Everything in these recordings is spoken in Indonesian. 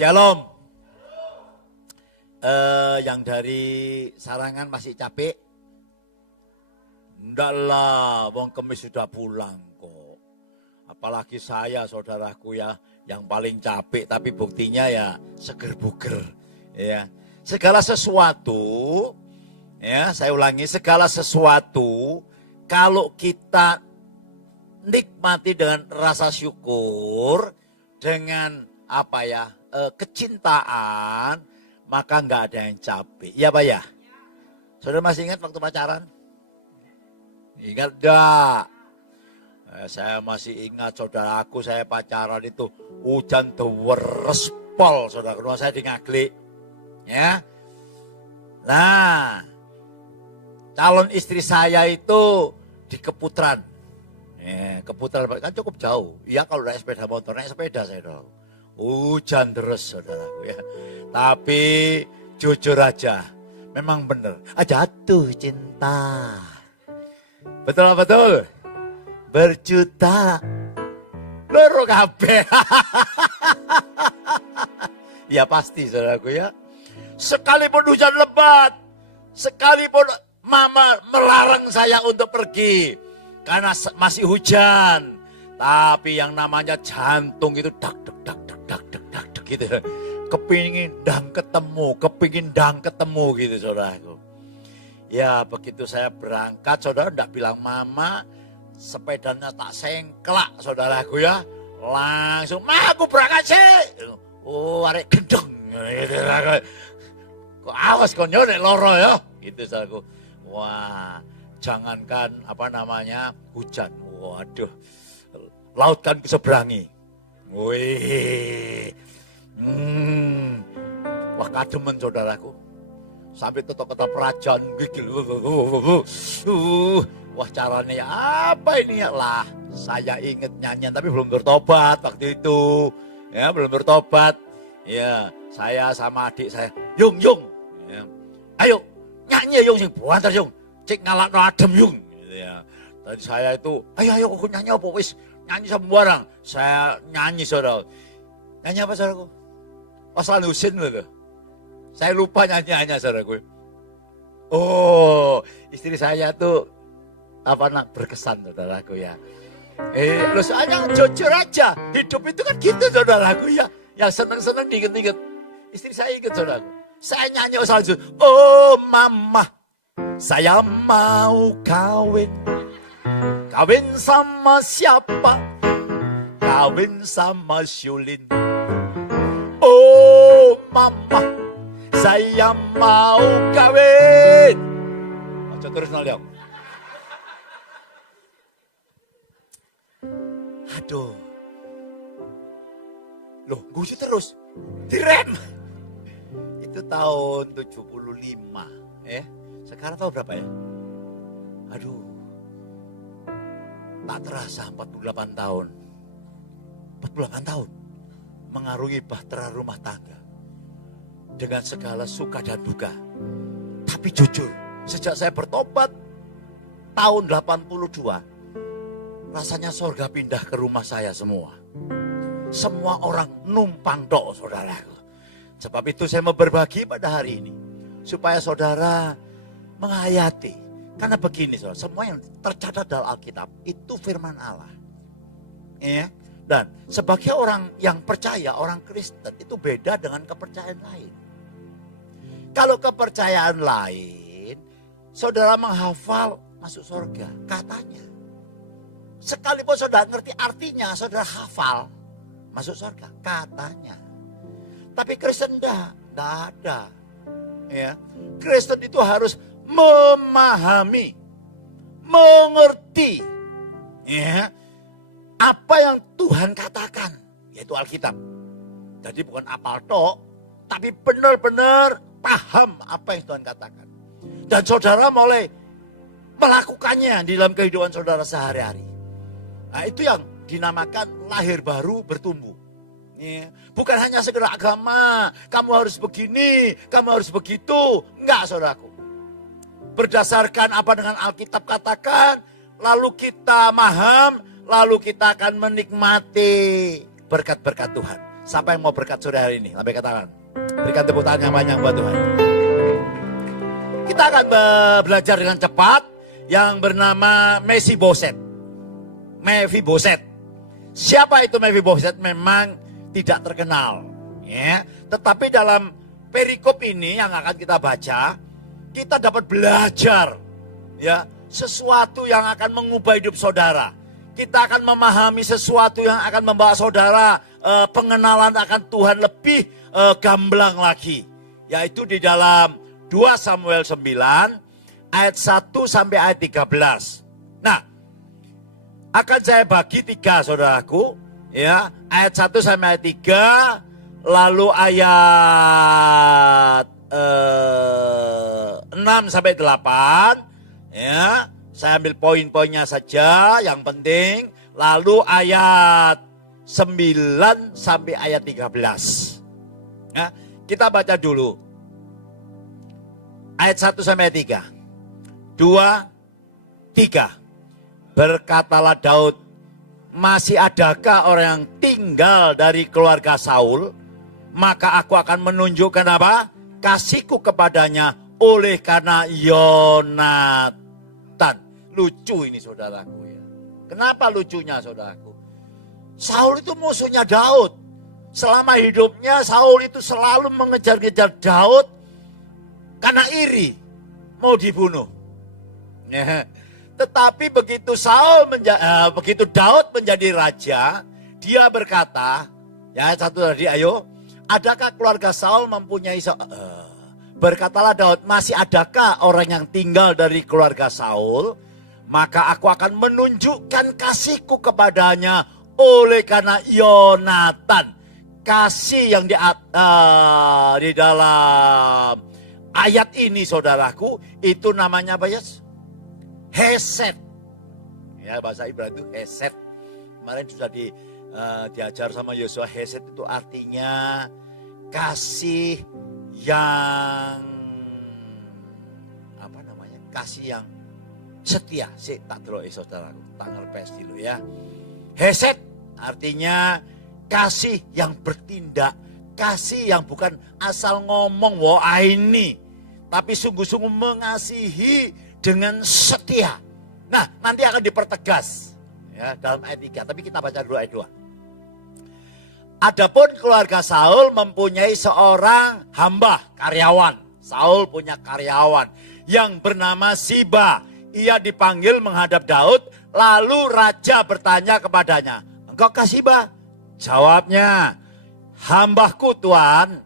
Shalom. Yang dari Sarangan masih capek? Enggak lah, wong Kemis sudah pulang kok. Apalagi saya, saudaraku ya, yang paling capek, tapi buktinya ya seger buger. Ya, segala sesuatu, ya saya ulangi, segala sesuatu kalau kita nikmati dengan rasa syukur, dengan apa ya, kecintaan, maka nggak ada yang capek. Ya Pak ya? Saudara masih ingat waktu pacaran? Ingat enggak? Saya masih ingat saudaraku, saya pacaran itu hujan deres pol, saudara kedua saya di Ngaglik. Ya. Nah, calon istri saya itu di Keputaran. Keputaran kan cukup jauh. Iya kalau naik sepeda motor, naik sepeda saya dong. Hujan terus saudaraku ya. Tapi jujur aja, memang benar. Jatuh cinta. Betul. Berjuta. Loro kabeh. Ya pasti saudaraku ya. Sekalipun hujan lebat, sekalipun mama melarang saya untuk pergi karena masih hujan, tapi yang namanya jantung itu dak gitu. Kepingin dang ketemu gitu saudaraku. Ya begitu saya berangkat, saudara enggak bilang mama, sepedanya tak sengklak saudaraku ya. Langsung, "Ma, aku berangkat sih." Oh, arek gendeng. Kok awas kok nyonek loro ya. Gitu saudaraku. Wah, jangankan apa namanya hujan. Waduh. Laut kan kuseberangi. Wih. Wah, kademen saudaraku. Sampai ke kota Prajan gigil. Wah, caranya ya apa ini ya? Lah, saya inget nyanyian tapi belum bertobat waktu itu. Ya, belum bertobat. Ya, saya sama adik saya, Yung. Ya. Ayo, nyanyi Yung sing buantar Yung. Cek ngalakno adem Yung. Ya. Tadi saya itu, ayo aku nyanyi apa wis? Nyanyi sembarang. Saya nyanyi saudara. Nyanyi apa saudaraku? Asal Husin loh. Saya lupa nyanyi-nyanyi saudaraku. Oh, istri saya tuh berkesan saudaraku ya. Lu soalnya jujur aja, hidup itu kan gitu saudaraku ya. Yang seneng-seneng dikit-dikit. Istri saya ikut saudaraku. Saya nyanyi asal Husin. Oh mama, saya mau kawin. Kawin sama siapa? Kawin sama Syulin. Oh mama, saya mau kawin. Aja terus nol dong. Aduh. Loh, guyu terus. Direm. Itu tahun 75. Sekarang tahun berapa ya? Aduh. Tak terasa 48 tahun. 48 tahun. Mengarungi bahtera rumah tangga. Dengan segala suka dan duka. Tapi jujur, sejak saya bertobat tahun 82, rasanya surga pindah ke rumah saya semua. Semua orang numpang dok saudaraku. Sebab itu saya mau berbagi pada hari ini. Supaya saudara menghayati. Karena begini saudara, semua yang tercatat dalam Alkitab itu firman Allah. Ya. Dan sebagai orang yang percaya, orang Kristen itu beda dengan kepercayaan lain. Kalau kepercayaan lain, saudara menghafal masuk surga, katanya. Sekalipun saudara ngerti artinya, saudara hafal masuk surga, katanya. Tapi Kristen enggak ada. Ya. Kristen itu harus memahami, mengerti, ya, apa yang Tuhan katakan, yaitu Alkitab. Jadi bukan apal tok, tapi benar-benar paham apa yang Tuhan katakan. Dan saudara mulai melakukannya di dalam kehidupan saudara sehari-hari. Nah, itu yang dinamakan lahir baru bertumbuh. Ya. Bukan hanya sekedar agama, kamu harus begini, kamu harus begitu. Enggak saudaraku. Berdasarkan apa dengan Alkitab katakan, lalu kita paham, lalu kita akan menikmati berkat-berkat Tuhan. Siapa yang mau berkat sore hari ini? Sampai katakan. Berikan tepuk tangan yang banyak buat Tuhan. Kita akan belajar dengan cepat yang bernama Mephiboset. Siapa itu Mephiboset? Memang tidak terkenal, ya. Tetapi dalam perikop ini yang akan kita baca, kita dapat belajar, ya, sesuatu yang akan mengubah hidup saudara. Kita akan memahami sesuatu yang akan membawa saudara pengenalan akan Tuhan lebih gamblang lagi, yaitu di dalam 2 Samuel 9 ayat 1 sampai ayat 13. Nah, akan saya bagi 3 saudaraku, ya, ayat 1 sampai ayat 3, lalu ayat 6 sampai 8, ya. Saya ambil poin-poinnya saja yang penting, lalu ayat 9 sampai ayat 13. Ya, kita baca dulu. Ayat 1 sampai ayat 3. 2, 3. Berkatalah Daud, masih adakah orang yang tinggal dari keluarga Saul? Maka aku akan menunjukkan apa? Kasihku kepadanya oleh karena Yonatan. Lucu ini saudaraku ya. Kenapa lucunya saudaraku? Saul itu musuhnya Daud. Selama hidupnya Saul itu selalu mengejar-ngejar Daud karena iri, mau dibunuh. Ya. Tetapi begitu begitu Daud menjadi raja, dia berkata, ya satu tadi, ayo, adakah keluarga Saul mempunyai berkatalah Daud, masih adakah orang yang tinggal dari keluarga Saul? Maka aku akan menunjukkan kasihku kepadanya oleh karena Yonatan. Kasih yang di dalam ayat ini saudaraku, itu namanya apa ya? Hesed. Ya, bahasa Ibrani itu hesed. Kemarin sudah diajar sama Yosua, hesed itu artinya kasih yang apa namanya? Kasih yang setia. Tak terlalu saudaraku, tak ngerpes dulu ya. Hesed artinya kasih yang bertindak, kasih yang bukan asal ngomong wah ini, tapi sungguh-sungguh mengasihi dengan setia. Nah, nanti akan dipertegas ya dalam ayat 3, tapi kita baca dulu ayat 2. Adapun keluarga Saul mempunyai seorang hamba, karyawan. Saul punya karyawan yang bernama Siba. Ia dipanggil menghadap Daud, lalu raja bertanya kepadanya, "Engkau Siba?" Jawabnya, "Hambaku Tuan,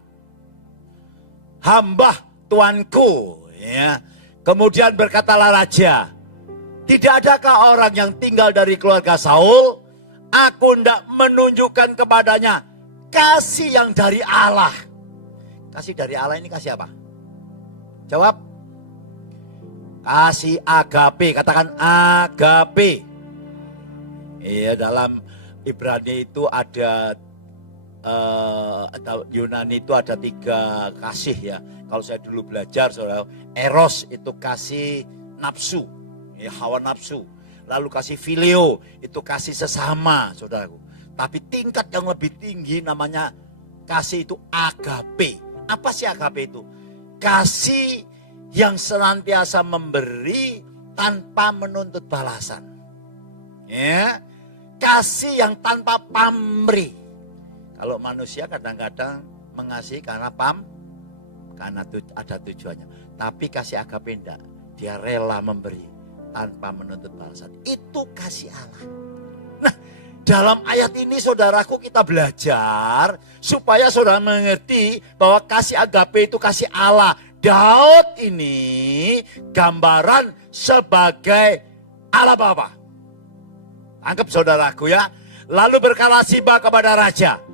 hamba tuanku." Ya. Kemudian berkatalah raja, "Tidak adakah orang yang tinggal dari keluarga Saul? Aku hendak menunjukkan kepadanya kasih yang dari Allah." Kasih dari Allah ini kasih apa? Jawab. Kasih agape, katakan agape. Iya, dalam Ibrani itu ada atau Yunani itu ada 3 kasih ya. Kalau saya dulu belajar, saudara, eros itu kasih nafsu, ya, hawa nafsu. Lalu kasih filio itu kasih sesama, saudaraku. Tapi tingkat yang lebih tinggi namanya kasih itu agape. Apa sih agape itu? Kasih yang senantiasa memberi tanpa menuntut balasan. Ya, kasih yang tanpa pamrih. Kalau manusia kadang-kadang mengasihi karena karena ada tujuannya. Tapi kasih agape enggak. Dia rela memberi tanpa menuntut balasan. Itu kasih Allah. Nah, dalam ayat ini saudaraku kita belajar supaya saudara mengerti bahwa kasih agape itu kasih Allah. Daud ini gambaran sebagai Allah Bapa. Anggap saudaraku ya. Lalu berkata Siba kepada raja,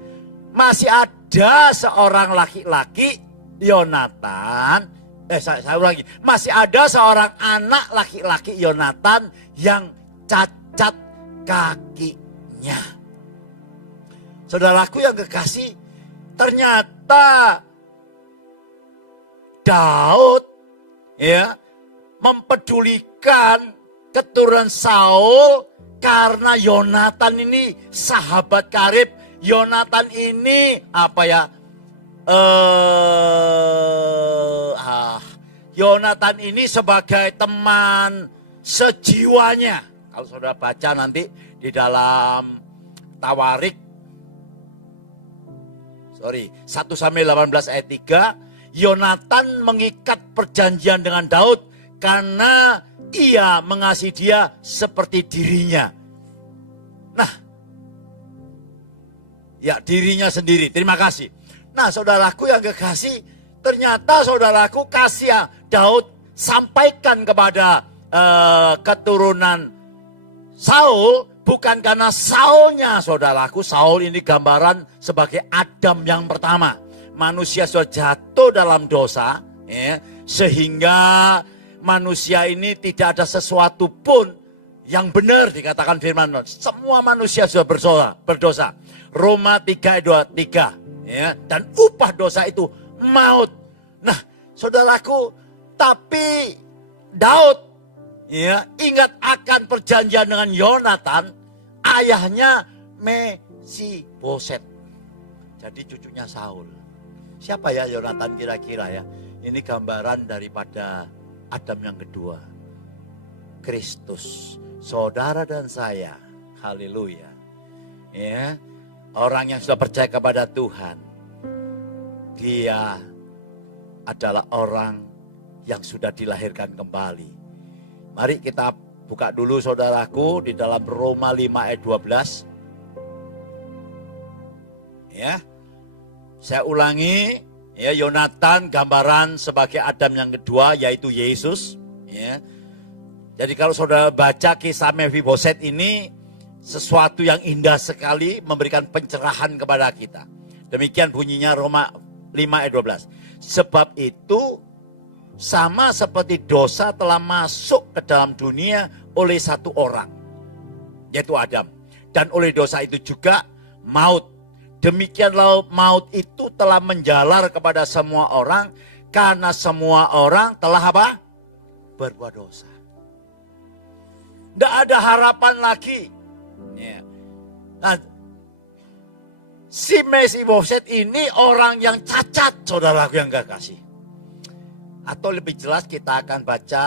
masih ada seorang laki-laki Yonatan, saya ulangi, masih ada seorang anak laki-laki Yonatan yang cacat kakinya. Saudaraku yang kekasih, ternyata Daud ya mempedulikan keturunan Saul karena Yonatan ini sahabat karib Yonatan ini apa ya? Yonatan ini sebagai teman sejiwanya. Kalau saudara baca nanti di dalam Tawarik, 1 Samuel 18 ayat 3, Yonatan mengikat perjanjian dengan Daud karena ia mengasihi dia seperti dirinya. Nah, ya dirinya sendiri, terima kasih. Nah saudaraku yang kekasih, ternyata saudaraku kasih Daud sampaikan kepada keturunan Saul, bukan karena Saulnya saudaraku. Saul ini gambaran sebagai Adam yang pertama. Manusia sudah jatuh dalam dosa, ya, sehingga manusia ini tidak ada sesuatu pun yang benar, dikatakan firman. Semua manusia sudah berdosa. Roma 3 ayat 23, ya, dan upah dosa itu maut. Nah saudaraku, tapi Daud, ya, ingat akan perjanjian dengan Yonatan, ayahnya Mesiboset. Jadi cucunya Saul. Siapa ya Yonatan kira-kira ya? Ini gambaran daripada Adam yang kedua. Kristus, saudara dan saya. Haleluya. Ya, orang yang sudah percaya kepada Tuhan, dia adalah orang yang sudah dilahirkan kembali. Mari kita buka dulu saudaraku di dalam Roma 5 ayat 12. Ya. Saya ulangi, ya, Yonatan gambaran sebagai Adam yang kedua, yaitu Yesus, ya. Jadi kalau saudara baca kisah Mephiboset ini, sesuatu yang indah sekali, memberikan pencerahan kepada kita. Demikian bunyinya Roma 5 ayat 12. Sebab itu sama seperti dosa telah masuk ke dalam dunia oleh satu orang, yaitu Adam. Dan oleh dosa itu juga maut. Demikianlah maut itu telah menjalar kepada semua orang, karena semua orang telah apa? Berbuat dosa. Tidak ada harapan lagi. Nah, si Mephiboset ini orang yang cacat, saudaraku yang gak kasih. Atau lebih jelas kita akan baca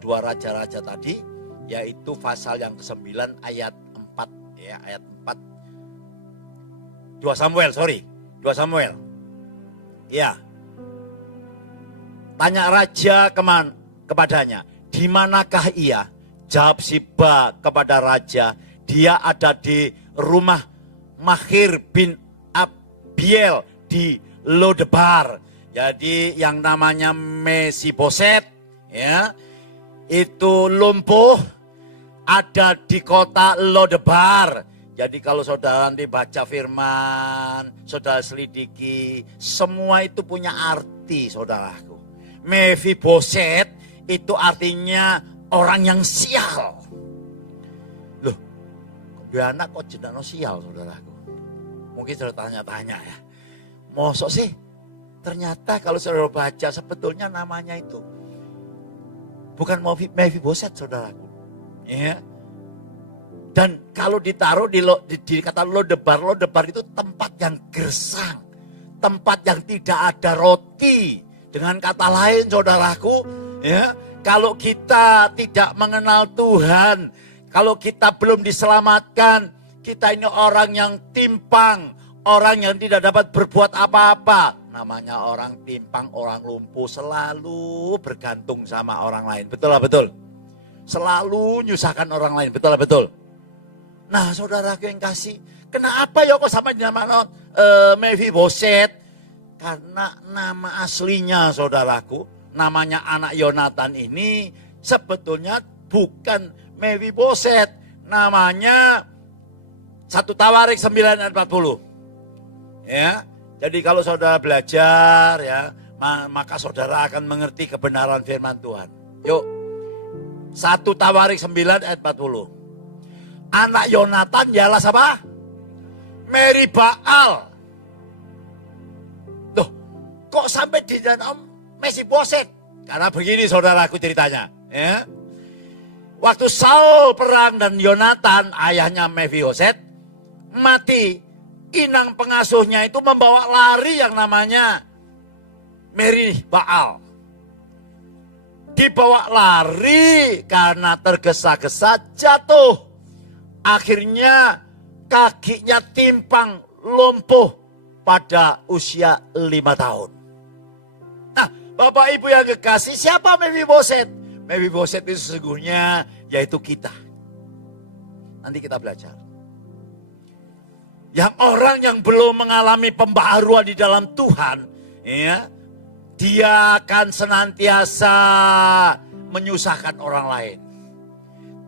dua raja-raja tadi, yaitu pasal yang ke-9 ayat 4, ya, ayat 4. 2 Samuel. Ya. Tanya raja kepadanya, di manakah ia? Jawab Siba kepada raja, dia ada di rumah Mahir bin Abiel di Lodebar. Jadi yang namanya Mephiboset, ya, itu lumpuh, ada di kota Lodebar. Jadi kalau saudara nanti baca firman, saudara selidiki, semua itu punya arti, saudaraku. Mephiboset itu artinya orang yang sial. Loh, dia anak kok jenenge sial, saudaraku? Mungkin saudara tanya-tanya ya. Mosok sih? Ternyata kalau saudara baca sebetulnya namanya itu bukan Mephiboset, saudaraku. Ya. Dan kalau ditaruh di kata Lodebar itu tempat yang gersang, tempat yang tidak ada roti. Dengan kata lain, saudaraku, ya, kalau kita tidak mengenal Tuhan, kalau kita belum diselamatkan, kita ini orang yang timpang, orang yang tidak dapat berbuat apa-apa. Namanya orang timpang, orang lumpuh, selalu bergantung sama orang lain. Betul lah, betul. Selalu nyusahkan orang lain. Betul lah, betul. Nah, saudaraku yang kasih, kenapa ya kok sama nama Mephiboset? Karena nama aslinya, saudaraku, namanya anak Yonatan ini sebetulnya bukan Mephiboset. Namanya 1 Tawarik 9 ayat 40. Ya. Jadi kalau saudara belajar, ya, maka saudara akan mengerti kebenaran firman Tuhan. Yuk, 1 Tawarik 9 ayat 40. Anak Yonatan ialah siapa? Meribaal. Loh, kok sampai di dalam Mephiboset? Karena begini saudaraku ceritanya. Ya. Waktu Saul perang dan Yonatan, ayahnya Mephiboset, mati, inang pengasuhnya itu membawa lari yang namanya Meri Baal. Dibawa lari karena tergesa-gesa jatuh. Akhirnya kakinya timpang lumpuh pada usia 5 tahun. Nah, Bapak Ibu yang kekasih, siapa Mephiboset? Mephiboset itu sesungguhnya yaitu kita. Nanti kita belajar. Yang orang yang belum mengalami pembaharuan di dalam Tuhan, ya, dia akan senantiasa menyusahkan orang lain.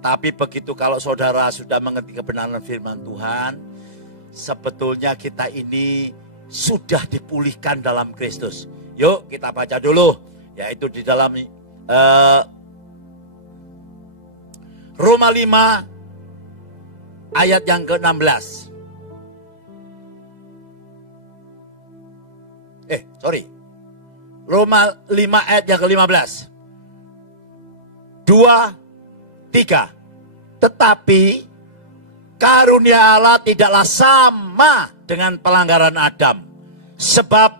Tapi begitu kalau saudara sudah mengerti kebenaran firman Tuhan, sebetulnya kita ini sudah dipulihkan dalam Kristus. Yuk kita baca dulu, yaitu di dalam Roma 5 ayat yang ke-16. Roma 5 ayat yang ke-15. 2, 3. Tetapi karunia Allah tidaklah sama dengan pelanggaran Adam. Sebab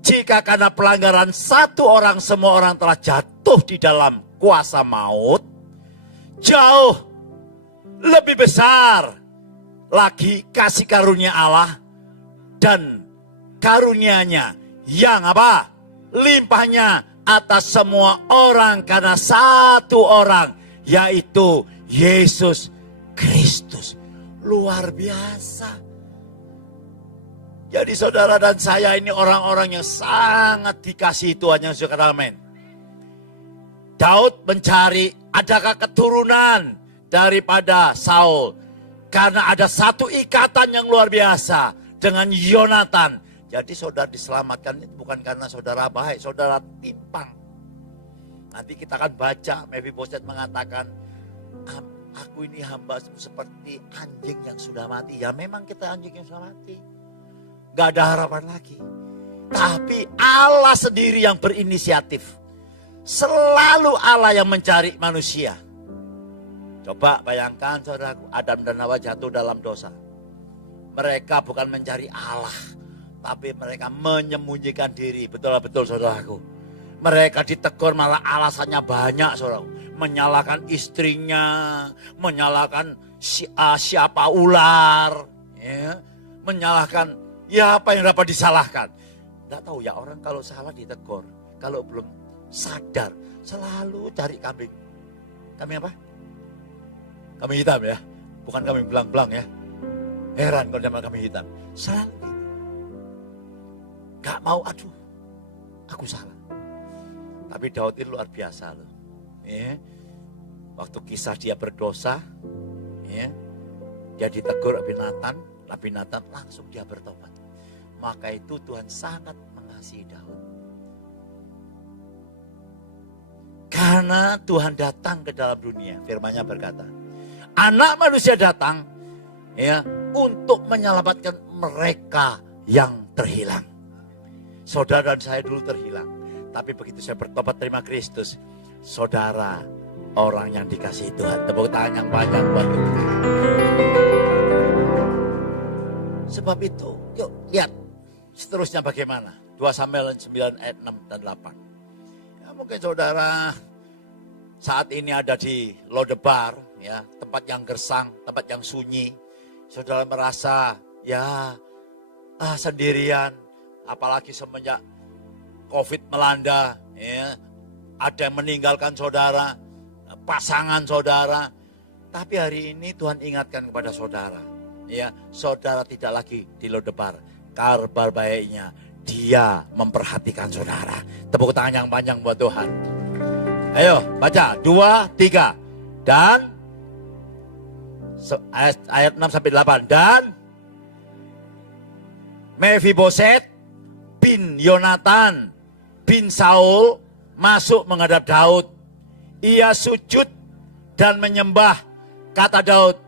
jika karena pelanggaran satu orang semua orang telah jatuh di dalam kuasa maut, jauh lebih besar lagi kasih karunia Allah dan karunia-Nya yang apa? Limpahnya atas semua orang karena satu orang, yaitu Yesus Kristus. Luar biasa. Jadi saudara dan saya ini orang-orang yang sangat dikasihi Tuhan yang suka, amin. Daud mencari adakah keturunan daripada Saul. Karena ada satu ikatan yang luar biasa dengan Yonatan. Jadi saudara diselamatkan itu bukan karena saudara baik, saudara timpang. Nanti kita akan baca, Mephiboset mengatakan, aku ini hamba seperti anjing yang sudah mati. Ya memang kita anjing yang sudah mati. Gak ada harapan lagi. Tapi Allah sendiri yang berinisiatif. Selalu Allah yang mencari manusia. Coba bayangkan saudaraku, Adam dan Hawa jatuh dalam dosa. Mereka bukan mencari Allah, tapi mereka menyembunyikan diri. Betul-betul saudaraku. Mereka ditegur malah alasannya banyak saudaraku. Menyalahkan istrinya, menyalahkan siapa ular, ya, menyalahkan ya apa yang dapat disalahkan. Tidak tahu ya orang kalau salah ditegur, kalau belum sadar selalu cari kambing. Kambing apa? Kambing hitam ya, bukan kambing belang-belang ya. Heran kalau zaman kambing hitam. Selalu gitu. Gak mau, aduh, aku salah. Tapi Daud itu luar biasa loh. Ya. Waktu kisah dia berdosa, ya, dia ditegur Abinatan langsung dia bertobat. Maka itu Tuhan sangat mengasihi Daud. Karena Tuhan datang ke dalam dunia, firman-Nya berkata, Anak manusia datang, ya, untuk menyelamatkan mereka yang terhilang. Saudara dan saya dulu terhilang. Tapi begitu saya bertobat terima Kristus, saudara orang yang dikasihi Tuhan. Tepuk tangan yang banyak buat Tuhan. Sebab itu, yuk lihat seterusnya bagaimana. 2 Samuel 9 ayat 6 dan 8. Ya, mungkin saudara saat ini ada di Lodebar, ya, tempat yang gersang, tempat yang sunyi. Saudara merasa ya sendirian, apalagi semenjak COVID melanda, ya, ada yang meninggalkan saudara, pasangan saudara. Tapi hari ini Tuhan ingatkan kepada saudara, ya, saudara tidak lagi di Lodebar. Kabar baiknya Dia memperhatikan saudara. Tepuk tangan yang panjang buat Tuhan. Ayo baca 2, 3 dan ayat 6 sampai 8. Dan Mephiboset bin Yonatan bin Saul masuk menghadap Daud. Ia sujud dan menyembah. Kata Daud,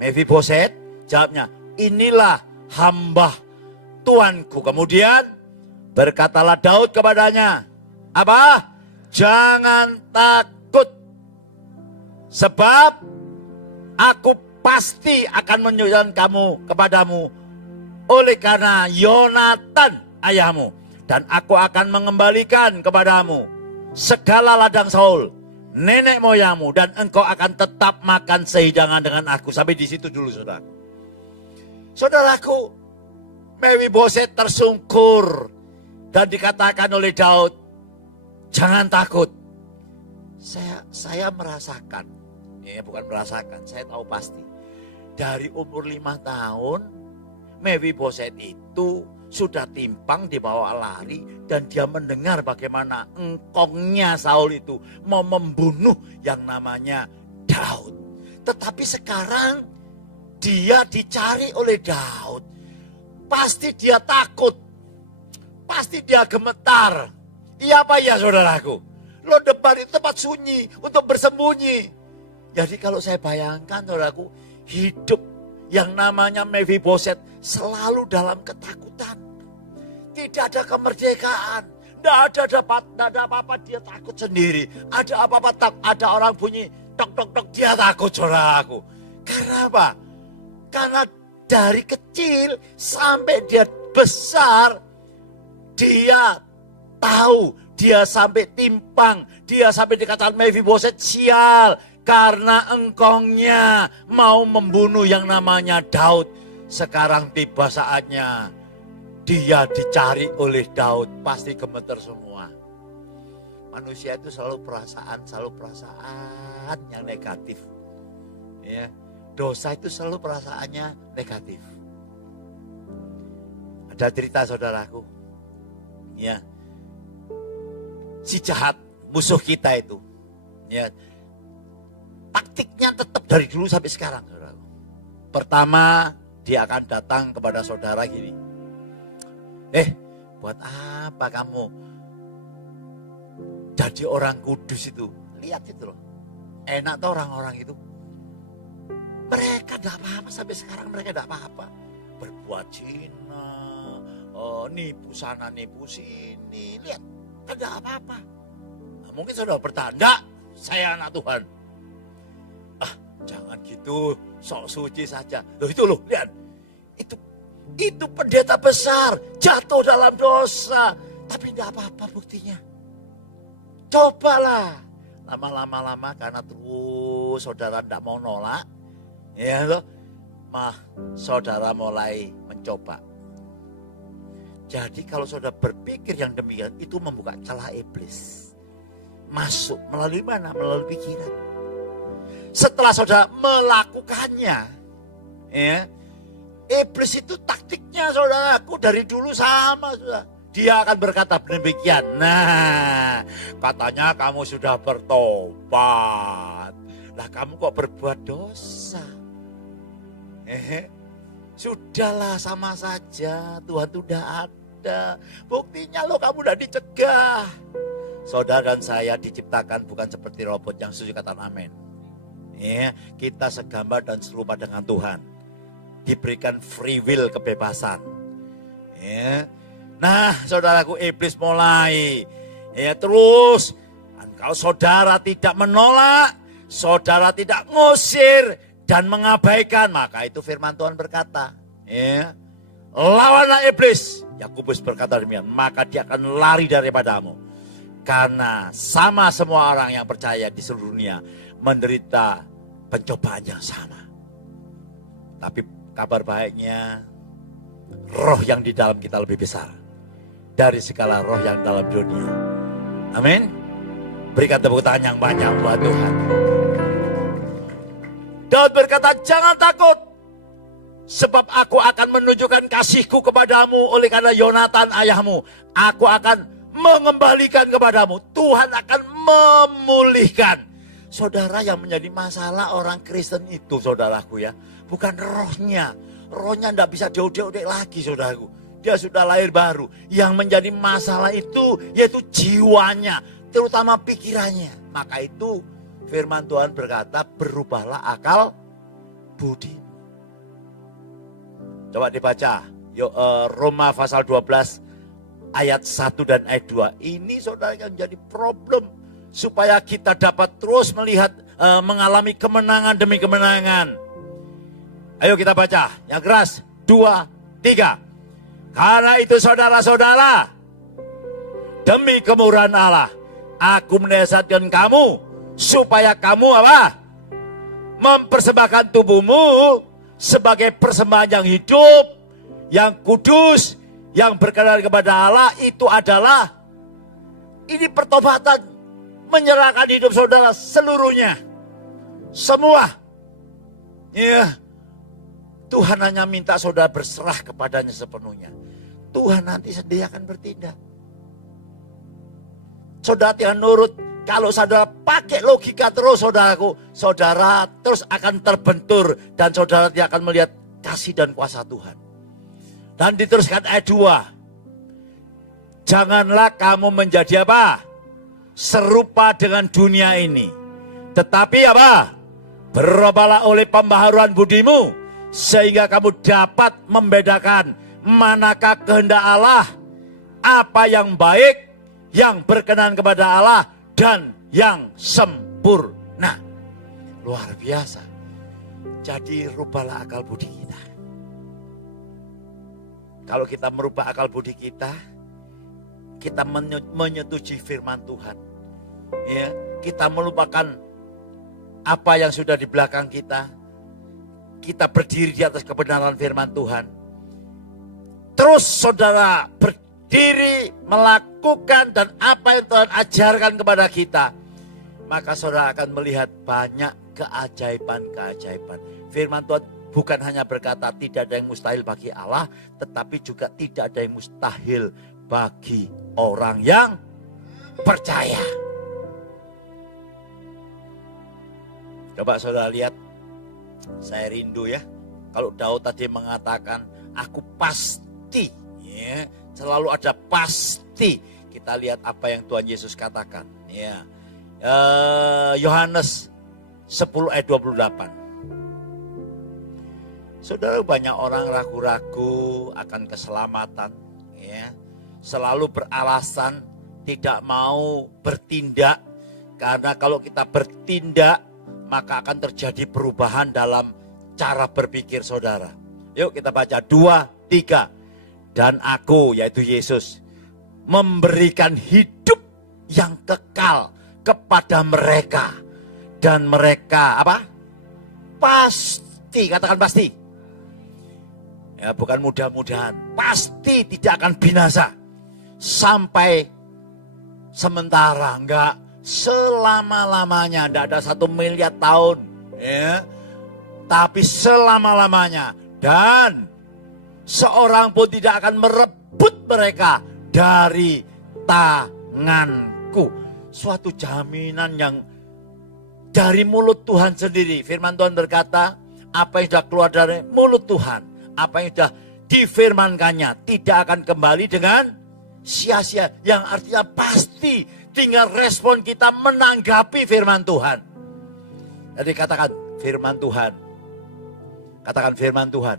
Mephiboset, jawabnya, inilah hamba Tuanku. Kemudian berkatalah Daud kepadanya, apa? Jangan takut, sebab aku pasti akan menyerahkan kamu kepadamu oleh karena Yonatan ayahmu. Dan aku akan mengembalikan kepadamu segala ladang Saul, nenek moyangmu, dan engkau akan tetap makan sehidangan dengan aku. Sampai di situ dulu, saudara. Saudaraku, Mephiboset tersungkur dan dikatakan oleh Daud, jangan takut. Saya merasakan, ya bukan merasakan, saya tahu pasti. Dari umur 5 tahun, Mephiboset itu sudah timpang dibawa lari dan dia mendengar bagaimana engkongnya Saul itu mau membunuh yang namanya Daud. Tetapi sekarang dia dicari oleh Daud. Pasti dia takut. Pasti dia gemetar. Iya apa ya saudaraku? Lodebar itu tempat sunyi untuk bersembunyi. Jadi kalau saya bayangkan saudaraku, hidup yang namanya Mephiboset selalu dalam ketakutan. Tidak ada kemerdekaan. Tidak ada apa-apa, dia takut sendiri. Ada apa-apa, ada orang bunyi tok tok tok, dia takut saudaraku. Karena apa? Karena dari kecil sampai dia besar, dia tahu, dia sampai timpang, dia sampai dikatakan Mephiboset sial. Karena engkongnya mau membunuh yang namanya Daud. Sekarang tiba saatnya dia dicari oleh Daud. Pasti gemeter semua. Manusia itu selalu perasaan yang negatif. Ya. Dosa itu selalu perasaannya negatif. Ada cerita saudaraku. Ya. Si jahat, musuh kita itu. Ya. Taktiknya tetap dari dulu sampai sekarang, saudaraku. Pertama, dia akan datang kepada saudara gini. Buat apa kamu jadi orang kudus itu? Lihat itu loh. Enak tuh orang-orang itu. Mereka tidak apa-apa sampai sekarang, mereka tidak apa-apa. Berbuat zina, nipu sana, nipu sini. Lihat, tidak apa-apa. Nah, mungkin saudara bertanda, saya anak Tuhan. Jangan gitu, sok suci saja. Loh, lihat. Itu pendeta besar, jatuh dalam dosa. Tapi tidak apa-apa buktinya. Cobalah. Lama-lama karena terus saudara tidak mau nolak. Ya loh, saudara mulai mencoba. Jadi kalau saudara berpikir yang demikian, itu membuka celah iblis. Masuk melalui mana? Melalui pikiran. Setelah saudara melakukannya, ya, iblis itu taktiknya saudaraku dari dulu sama, saudara. Dia akan berkata demikian. Nah, katanya kamu sudah bertobat. Lah kamu kok berbuat dosa? Sudahlah sama saja, Tuhan sudah ada. Buktinya lo kamu udah dicegah. Saudara dan saya diciptakan bukan seperti robot, yang setuju katakan amin. Ya, kita segambar dan serupa dengan Tuhan. Diberikan free will, kebebasan. Ya. Nah, saudaraku, iblis mulai. Ya, terus engkau saudara tidak menolak, saudara tidak ngusir dan mengabaikan, maka itu firman Tuhan berkata, ya, lawanlah iblis. Yakobus berkata demikian, maka dia akan lari daripadamu. Karena sama semua orang yang percaya di seluruh dunia menderita pencobaan yang sama. Tapi kabar baiknya, roh yang di dalam kita lebih besar dari segala roh yang dalam dunia. Amin. Berikan tepuk tangan yang banyak buat Tuhan. Daud berkata, jangan takut, sebab aku akan menunjukkan kasihku kepadamu oleh karena Yonatan ayahmu. Aku akan mengembalikan kepadamu. Tuhan akan memulihkan. Saudara, yang menjadi masalah orang Kristen itu, saudaraku ya, bukan rohnya. Rohnya tidak bisa diodek-odek lagi, saudaraku. Dia sudah lahir baru. Yang menjadi masalah itu yaitu jiwanya, terutama pikirannya. Maka itu firman Tuhan berkata, berubahlah akal budi. Coba dibaca Roma pasal 12 ayat 1 dan ayat 2. Ini saudara yang menjadi problem, supaya kita dapat terus melihat, mengalami kemenangan demi kemenangan. Ayo kita baca, yang keras. 2, 3. Karena itu saudara-saudara, demi kemurahan Allah, aku menasihatkan kamu supaya kamu apa? Mempersembahkan tubuhmu sebagai persembahan yang hidup, yang kudus, yang berkenan kepada Allah. Itu adalah, ini pertobatan, menyerahkan hidup saudara seluruhnya, semua. Ya, Tuhan hanya minta saudara berserah kepadanya sepenuhnya. Tuhan nanti sendiri akan bertindak. Saudara tidak nurut. Kalau saudara pakai logika terus, saudaraku, saudara terus akan terbentur dan saudara tidak akan melihat kasih dan kuasa Tuhan. Dan diteruskan ayat 2. Janganlah kamu menjadi apa? Serupa dengan dunia ini. Tetapi apa? Berubahlah oleh pembaharuan budimu, sehingga kamu dapat membedakan manakah kehendak Allah, apa yang baik, yang berkenan kepada Allah, dan yang sempurna. Luar biasa. Jadi rubahlah akal budi kita. Kalau kita merubah akal budi kita menyetujui firman Tuhan. Ya, kita melupakan apa yang sudah di belakang kita. Kita berdiri di atas kebenaran firman Tuhan. Terus saudara berdiri melakukan dan apa yang Tuhan ajarkan kepada kita, maka saudara akan melihat banyak keajaiban-keajaiban. Firman Tuhan bukan hanya berkata tidak ada yang mustahil bagi Allah, tetapi juga tidak ada yang mustahil bagi orang yang percaya. Coba saudara lihat, saya rindu ya, kalau Daud tadi mengatakan aku pasti, ya, selalu ada pasti. Kita lihat apa yang Tuhan Yesus katakan. Ya. Yohanes 10 ayat 28. Saudara, banyak orang ragu-ragu akan keselamatan. Ya. Selalu beralasan tidak mau bertindak. Karena kalau kita bertindak, maka akan terjadi perubahan dalam cara berpikir saudara. Yuk kita baca 2, 3. Dan aku, yaitu Yesus, memberikan hidup yang kekal kepada mereka. Dan mereka apa? Pasti, katakan pasti. Ya, bukan mudah-mudahan. Pasti tidak akan binasa. Sampai sementara, enggak selama-lamanya. Tidak ada 1 miliar tahun. Ya. Tapi selama-lamanya. Dan seorang pun tidak akan merebut mereka dari tanganku. Suatu jaminan yang dari mulut Tuhan sendiri. Firman Tuhan berkata, apa yang sudah keluar dari mulut Tuhan, apa yang sudah difirmankannya, tidak akan kembali dengan sia-sia. Yang artinya pasti, tinggal respon kita menanggapi firman Tuhan. Jadi katakan firman Tuhan. Katakan firman Tuhan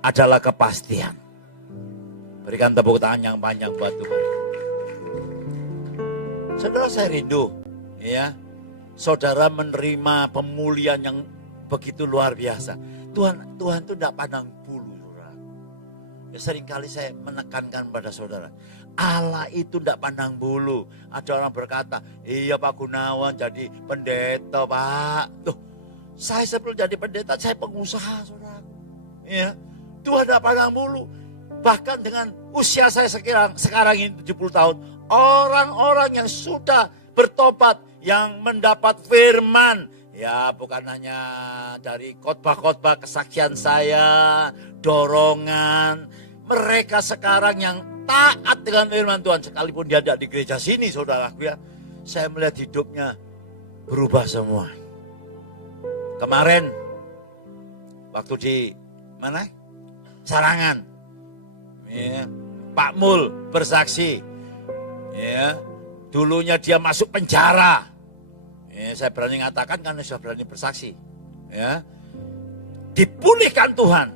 adalah kepastian. Berikan tepuk tangan yang panjang buat Tuhan. Saudara, saya rindu, ya, saudara menerima pemulihan yang begitu luar biasa. Tuhan itu tidak pandang bulu, saudara. Ya, seringkali saya menekankan pada saudara, Allah itu tidak pandang bulu. Ada orang berkata, iya Pak Gunawan jadi pendeta Pak. Tuh, saya sebelum jadi pendeta, saya pengusaha saudara. Ya, Tuhan tidak pandang bulu. Bahkan dengan usia saya sekarang ini 70 tahun. Orang-orang yang sudah bertobat, yang mendapat firman. Ya, bukan hanya dari khotbah-khotbah kesaksian saya, dorongan. Mereka sekarang yang taat dengan firman Tuhan. Sekalipun dia tidak di gereja sini, saudaraku ya. Saya melihat hidupnya berubah semua. Kemarin, waktu di mana? Sarangan. Ya, Pak Mul bersaksi. Ya, dulunya dia masuk penjara. Ya, saya berani mengatakan karena sudah berani bersaksi. Ya, dipulihkan Tuhan.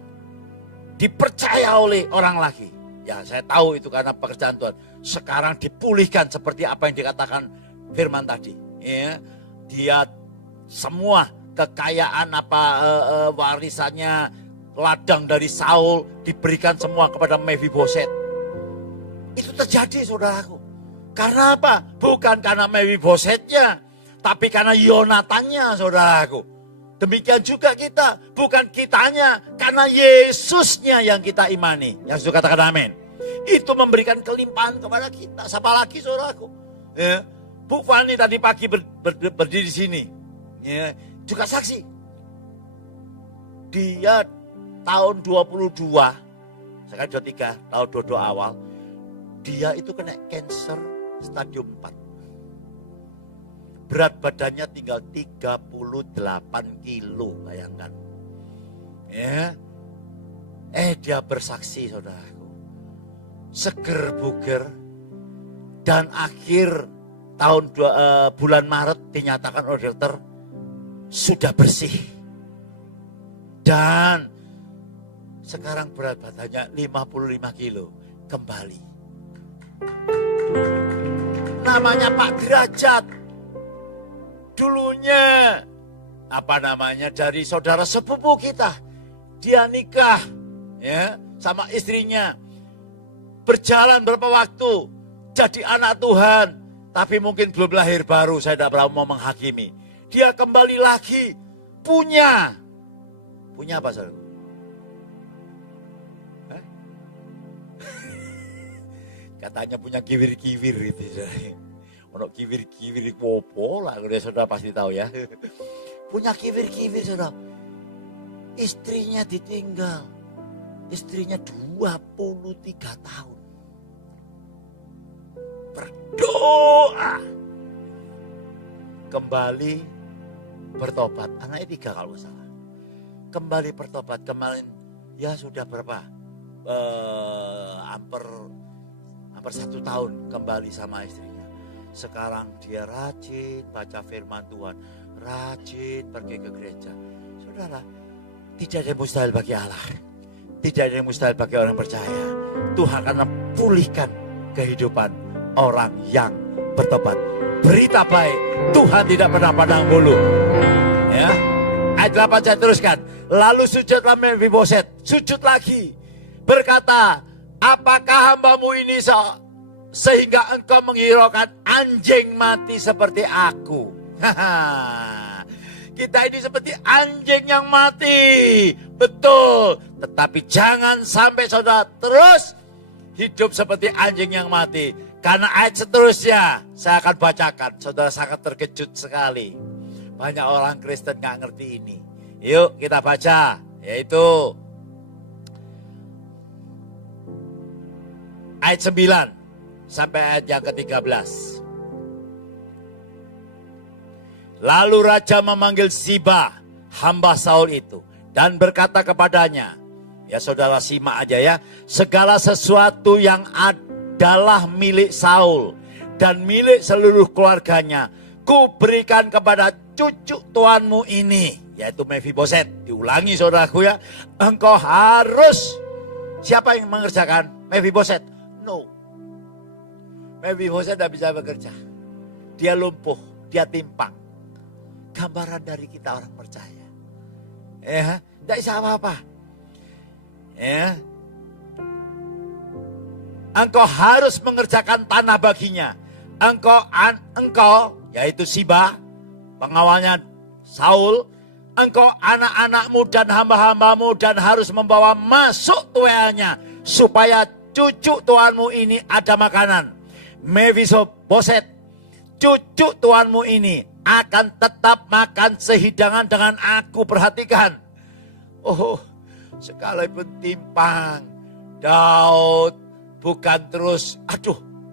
Dipercaya oleh orang lagi. Ya, saya tahu itu karena pekerjaan Tuhan. Sekarang dipulihkan seperti apa yang dikatakan firman tadi. Ya, dia semua kekayaan warisannya ladang dari Saul diberikan semua kepada Mephiboset. Itu terjadi saudaraku. Karena apa? Bukan karena Mephibosetnya, tapi karena Yonatannya saudaraku. Demikian juga kita, bukan kitanya, karena Yesusnya yang kita imani. Yang sudah katakan amin. Itu memberikan kelimpahan kepada kita. Siapa lagi saudaraku? Ya. Bu Fani tadi pagi berdiri di sini. Ya. Juga saksi. Dia tahun 22, sekarang 23, tahun 22 awal. Dia itu kena cancer stadium 4. Berat badannya tinggal 38 kilo, bayangkan. Ya. Dia bersaksi saudaraku. Seger buger. Dan akhir tahun bulan Maret dinyatakan oleh dokter sudah bersih. Dan sekarang berat badannya 55 kilo. Kembali. Namanya Pak Derajat. Dulunya dari saudara sepupu kita, dia nikah ya sama istrinya, berjalan berapa waktu jadi anak Tuhan, tapi mungkin belum lahir baru. Saya tidak mau menghakimi. Dia kembali lagi punya apa saudara? Katanya punya kiwir-kiwir gitu. Ono kiwir-kiwir popo lah, saudara pasti tahu ya. Punya kiwir-kiwir saudara. Istrinya ditinggal. Istrinya 23 tahun. Berdoa. Kembali bertobat. Anaknya 3 kalau nggak salah. Kembali bertobat. Kemarin ya sudah berapa? Hampir 1 tahun kembali sama istrinya. Sekarang dia rajin baca firman Tuhan, rajin pergi ke gereja. Saudara, tidak ada yang mustahil bagi Allah. Tidak ada yang mustahil bagi orang percaya. Tuhan akan pulihkan kehidupan orang yang bertobat. Berita baik, Tuhan tidak pernah pandang bulu. Ya. Ayat 8 saya teruskan. Lalu sujudlah Mephiboset, sujud lagi. Berkata, apakah hambamu ini sehingga engkau menghiraukan anjing mati seperti aku? Kita ini seperti anjing yang mati. Betul. Tetapi jangan sampai saudara terus hidup seperti anjing yang mati. Karena ayat seterusnya saya akan bacakan. Saudara sangat terkejut sekali. Banyak orang Kristen gak ngerti ini. Yuk kita baca. Yaitu ayat 9. Sampai ayat yang ke-13. Lalu raja memanggil Siba, hamba Saul itu, dan berkata kepadanya, ya saudara simak aja ya, segala sesuatu yang adalah milik Saul dan milik seluruh keluarganya, ku berikan kepada cucu tuanmu ini, yaitu Mephiboset. Diulangi saudaraku ya, engkau harus, siapa yang mengerjakan? Mephiboset? No. Mephiboset tidak bisa bekerja. Dia lumpuh, dia timpang. Gambaran dari kita orang percaya. Ya, tidak bisa apa-apa. Ya. Engkau harus mengerjakan tanah baginya. Engkau, yaitu Siba, pengawalnya Saul, engkau anak-anakmu dan hamba-hambamu dan harus membawa masuk tuanya supaya cucu tuanmu ini ada makanan. Mephiboset, cucu tuanmu ini akan tetap makan sehidangan dengan aku. Perhatikan. Oh, sekalipun timpang, Daud bukan terus,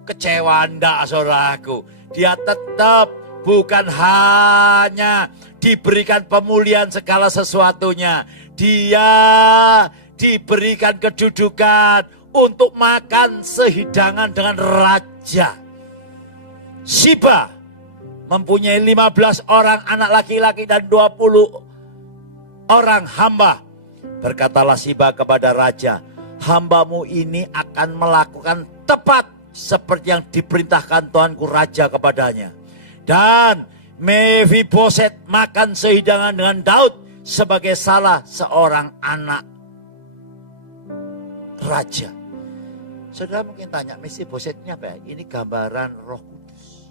kecewa ndak saudaraku. Dia tetap bukan hanya diberikan pemulihan segala sesuatunya. Dia diberikan kedudukan untuk makan sehidangan dengan raja. Siba mempunyai 15 orang anak laki-laki dan 20 orang hamba. Berkatalah Siba kepada raja, hambamu ini akan melakukan tepat seperti yang diperintahkan tuanku raja kepadanya. Dan Mephiboset makan sehidangan dengan Daud sebagai salah seorang anak raja. Saudara mungkin tanya, Mephiboset ini apa ya? Ini gambaran Roh Kudus.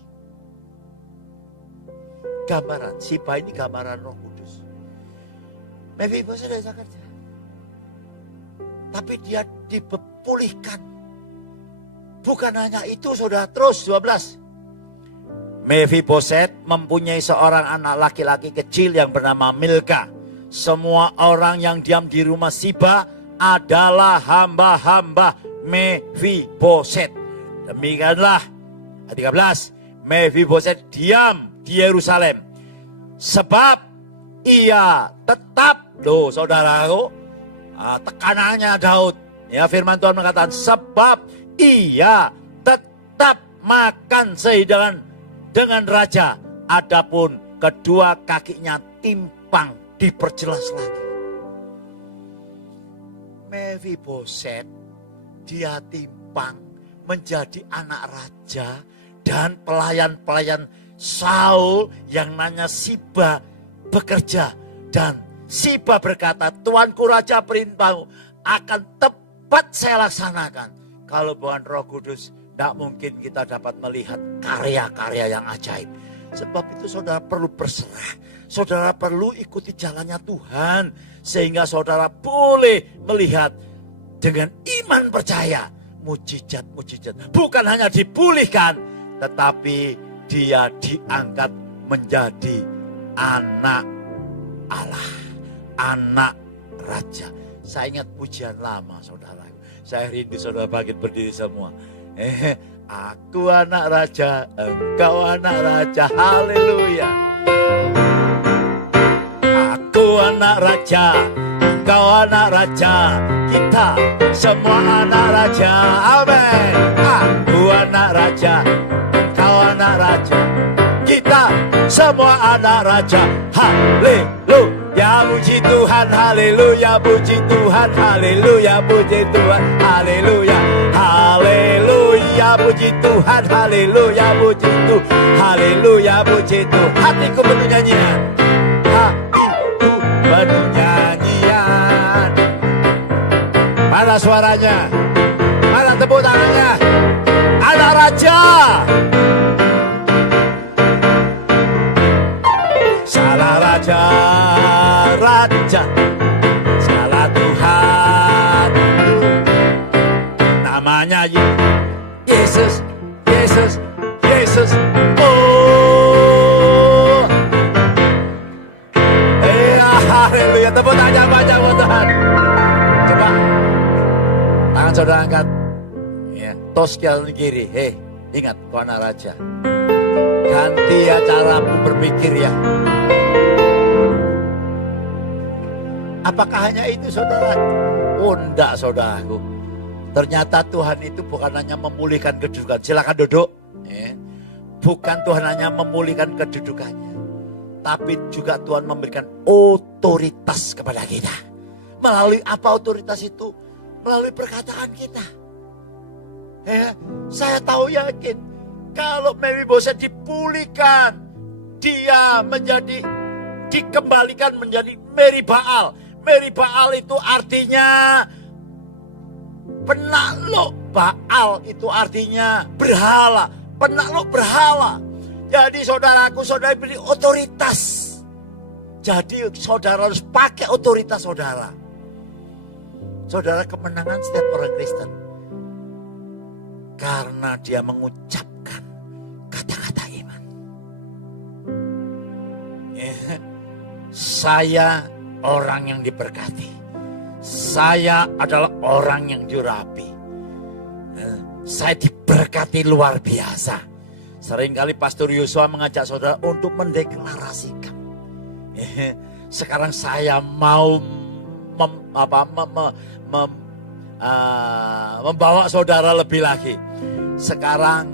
Gambaran, Siba ini gambaran Roh Kudus. Mephiboset dari kerja. Tapi dia dipulihkan. Bukan hanya itu, saudara, terus 12. Mephiboset mempunyai seorang anak laki-laki kecil yang bernama Milka. Semua orang yang diam di rumah Siba adalah hamba-hamba Mephiboset. Demikianlah 13. Mephiboset diam di Yerusalem. Sebab ia tetap, loh saudaraku, tekanannya Daud. Ya, firman Tuhan mengatakan, sebab ia tetap makan sehidangan dengan raja. Adapun kedua kakinya timpang, diperjelas lagi. Mephiboset, dia timpang menjadi anak raja dan pelayan-pelayan Saul yang nanya Siba bekerja. Dan Siba berkata, Tuanku Raja perintahmu akan tepat saya laksanakan. Kalau bukan Roh Kudus, tidak mungkin kita dapat melihat karya-karya yang ajaib. Sebab itu saudara perlu berserah. Saudara perlu ikuti jalannya Tuhan. Sehingga saudara boleh melihat dengan iman percaya. Mujizat-mujizat. Bukan hanya dipulihkan, tetapi dia diangkat menjadi anak Allah. Anak Raja. Saya ingat pujian lama saudara. Saya rindu saudara bangkit berdiri semua. Aku anak raja, engkau anak raja, haleluya. Aku anak raja, engkau anak raja, kita semua anak raja, amin. Aku anak raja, engkau anak raja, kita semua anak raja, haleluya. Puji Tuhan, haleluya, puji Tuhan, haleluya, puji Tuhan, haleluya, haleluya, puji Tuhan, haleluya, puji Tuhan, haleluya, puji Tuhan. Hatiku penuh nyanyian, hatiku penuh nyanyian. Mana suaranya? Mana tepuk tangannya? Anak raja. Salah raja, raja, salah Tuhan. Namanya Yesus, Yesus, Yesus. Oh, haleluya. Tepuk tangan banyak buat Tuhan. Coba tangan saudara angkat. Ya, tos kanan kiri. Ingat, kau anak raja. Ganti ya caramu berpikir ya. Apakah hanya itu saudara? Oh enggak saudaraku. Ternyata Tuhan itu bukan hanya memulihkan kedudukan. Silakan duduk. Bukan Tuhan hanya memulihkan kedudukannya. Tapi juga Tuhan memberikan otoritas kepada kita. Melalui apa otoritas itu? Melalui perkataan kita. Saya tahu yakin. Kalau Mephiboset dipulihkan. Dia dikembalikan menjadi Meribaal. Meribaal itu artinya penakluk. Baal itu artinya berhala. Penakluk berhala. Jadi saudaraku, saudara beri otoritas. Jadi saudara harus pakai otoritas saudara. Saudara, kemenangan setiap orang Kristen. Karena dia mengucapkan kata-kata iman. Saya orang yang diberkati. Saya adalah orang yang diurapi. Saya diberkati luar biasa. Seringkali Pastor Yosua mengajak saudara untuk mendeklarasikan. Sekarang saya mau membawa saudara lebih lagi. Sekarang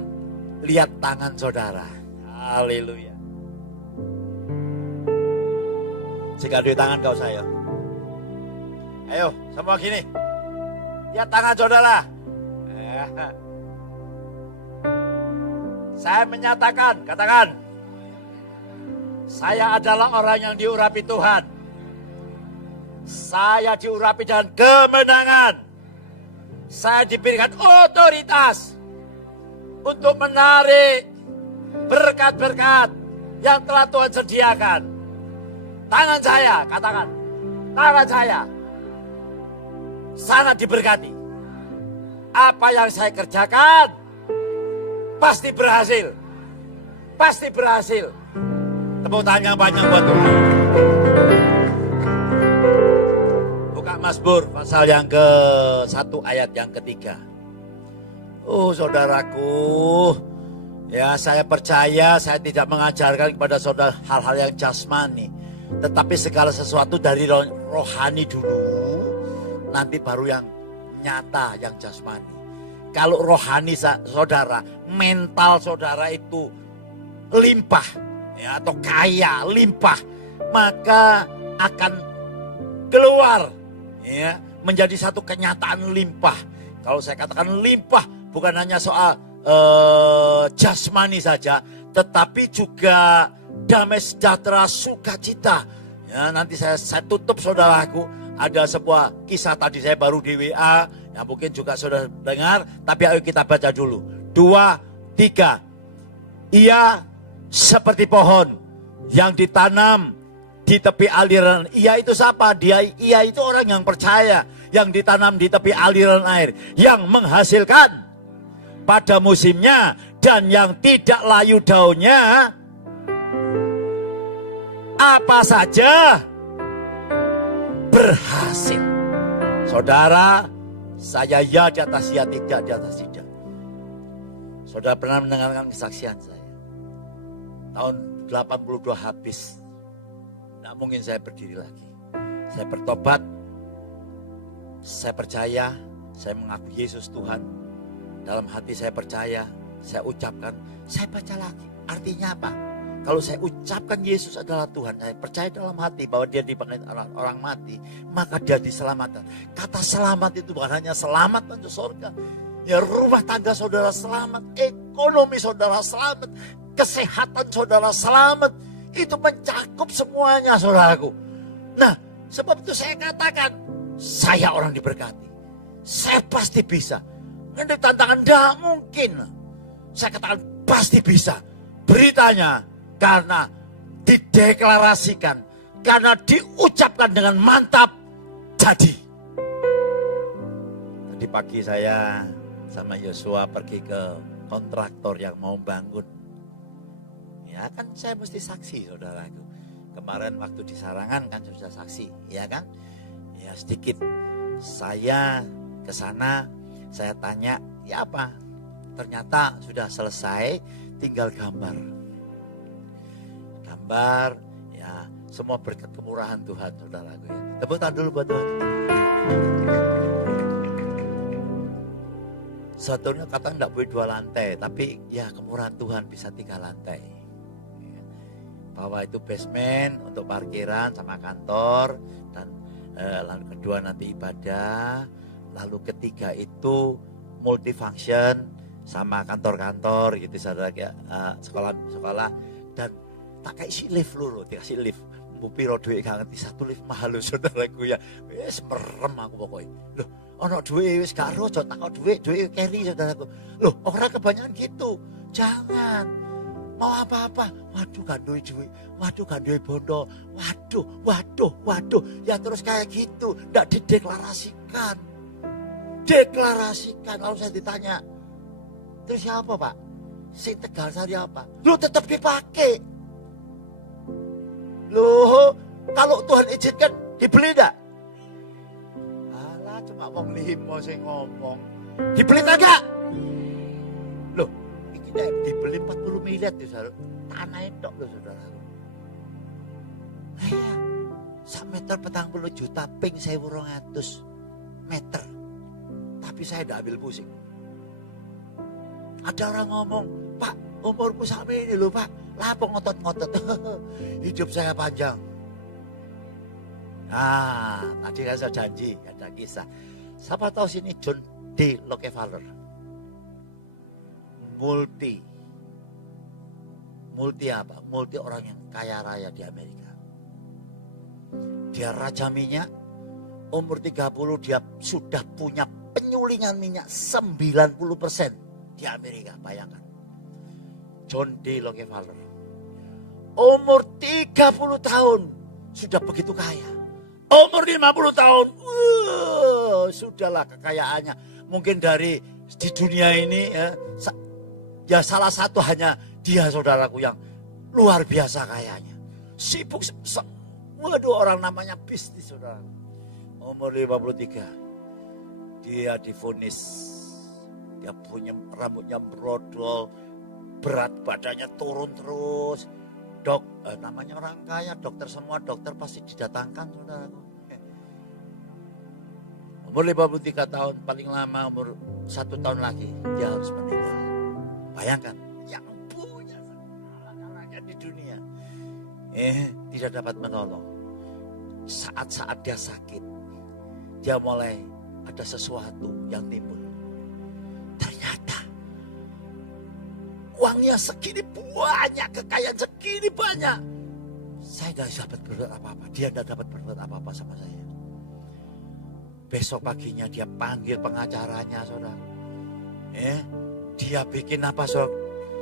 lihat tangan saudara. Haleluya. Jika di tangan kau saya. Ayo, semua gini. Lihat tangan saudara. Saya menyatakan, katakan. Saya adalah orang yang diurapi Tuhan. Saya diurapi dengan kemenangan. Saya diberikan otoritas untuk menarik berkat-berkat yang telah Tuhan sediakan. Tangan saya, katakan, tangan saya sangat diberkati. Apa yang saya kerjakan pasti berhasil. Pasti berhasil. Tepuk tangan yang banyak buat Tuhan. Buka Mazmur pasal yang ke-1 ayat yang ke-3. Oh saudaraku, ya saya percaya saya tidak mengajarkan kepada saudara hal-hal yang jasmani. Tetapi segala sesuatu dari rohani dulu, nanti baru yang nyata, yang jasmani. Kalau rohani saudara, mental saudara itu limpah, ya, atau kaya, limpah, maka akan keluar, ya, menjadi satu kenyataan limpah. Kalau saya katakan limpah, bukan hanya soal jasmani saja, tetapi juga damai sejahtera, sukacita. Ya, nanti saya tutup saudaraku. Ada sebuah kisah tadi saya baru di WA, yang mungkin juga sudah dengar, tapi ayo kita baca dulu. 2, 3. Ia seperti pohon yang ditanam di tepi aliran. Ia itu siapa? Ia itu orang yang percaya, yang ditanam di tepi aliran air, yang menghasilkan pada musimnya, dan yang tidak layu daunnya. Apa saja berhasil. Saudara, saya ya di atas ya, tidak di atas tidak. Saudara pernah mendengarkan kesaksian saya. Tahun 82 habis. Tidak mungkin saya berdiri lagi. Saya bertobat. Saya percaya, saya mengaku Yesus Tuhan. Dalam hati saya percaya, saya ucapkan, saya baca lagi. Artinya apa? Kalau saya ucapkan Yesus adalah Tuhan, saya percaya dalam hati bahwa dia dipakai orang mati, maka dia diselamatkan. Kata selamat itu bukan hanya selamat menuju surga. Ya, rumah tangga saudara selamat, ekonomi saudara selamat, kesehatan saudara selamat. Itu mencakup semuanya saudaraku. Nah, sebab itu saya katakan, saya orang diberkati. Saya pasti bisa. Ini tantangan tidak mungkin. Saya katakan pasti bisa. Beritanya, karena dideklarasikan, karena diucapkan dengan mantap, jadi. Tadi pagi saya sama Yosua pergi ke kontraktor yang mau bangun. Ya kan saya mesti saksi saudaraku. Kemarin waktu di Sarangan kan sudah saksi, ya kan? Ya sedikit. Saya ke sana, saya tanya, ya apa? Ternyata sudah selesai, tinggal gambar. Ya semua berkat kemurahan Tuhan saudaraku ya. Tepuk tangan dulu buat Tuhan. Sebetulnya kata enggak boleh 2 lantai, tapi ya kemurahan Tuhan bisa 3 lantai. Bahwa itu basement untuk parkiran sama kantor, dan lalu kedua nanti ibadah, lalu ketiga itu multifunction sama kantor-kantor gitu saudara ya, sekolah-sekolah, dan tak kayak si lift lho, dikasih lift. Mupiro duit gak ngerti, 1 lift mahal lho saudaraku ya. Wis merem aku pokoknya. Loh, ono duit wis gak ro, tak kok duit carry saudaraku. Loh, orang kebanyakan gitu. Jangan. Mau apa-apa, waduh gak duit, waduh gak duit bondo, waduh. Ya terus kayak gitu, gak dideklarasikan. Deklarasikan, lalu saya ditanya, terus siapa Pak? Sing Tegal Sari apa? Lu tetap dipakai. Loh, kalau Tuhan izinkan dibeli enggak? Alah, cuma wong limo sing ngomong. Dibeli enggak? Loh, iki nek dibeli 40 miliar ya, Saudara. Tanah itu loh, Saudara. Iya. 1 meter 40 juta ping 1.200 meter. Tapi saya enggak ambil pusing. Ada orang ngomong, Pak, umurku sampai ini loh Pak. Lapo ngotot-ngotot. Hidup saya panjang. Nah, tadi kan saya janji, ada kisah. Siapa tahu sini John D. Rockefeller. Multi apa? Multi orang yang kaya raya di Amerika. Dia raja minyak. Umur 30 dia sudah punya penyulingan minyak 90% di Amerika, bayangkan. John D. Rockefeller. Umur 30 tahun sudah begitu kaya. Umur 50 tahun, sudahlah kekayaannya. Mungkin di dunia ini ya salah satu hanya dia, saudaraku, yang luar biasa kayanya. Sibuk, waduh, orang namanya bisnis, saudara. Umur 53, dia divonis. Dia punya rambutnya brodol, berat badannya turun terus. Namanya orang kaya, dokter, semua dokter pasti didatangkan, saudaraku. Umur 53 tahun, paling lama umur 1 tahun lagi dia harus meninggal. Bayangkan, yang punya segalanya di dunia tidak dapat menolong. Saat-saat dia sakit, dia mulai ada sesuatu yang timbul. Ternyata uangnya segini banyak, kekayaan segini banyak. Saya tidak dapat berbuat apa-apa, dia tidak dapat berbuat apa-apa sama saya. Besok paginya dia panggil pengacaranya, saudara. Dia bikin apa, saudara?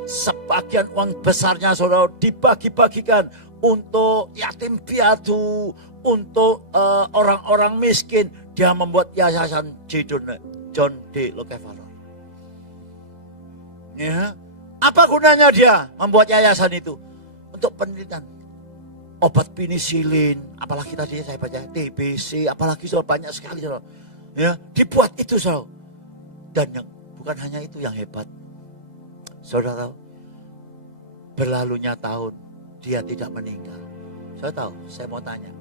Sebagian uang besarnya, saudara, dibagi-bagikan untuk yatim piatu, untuk orang-orang miskin. Dia membuat yayasan John D. Rockefeller. Ya, apa gunanya dia membuat yayasan itu? Untuk penelitian obat penisilin, apalagi tadi saya baca TBC, apalagi soal banyak sekali, saudara. Ya, dibuat itu, saudara. Dan yang bukan hanya itu yang hebat, saudara tahu, berlalunya tahun dia tidak meninggal. Saya mau tanya,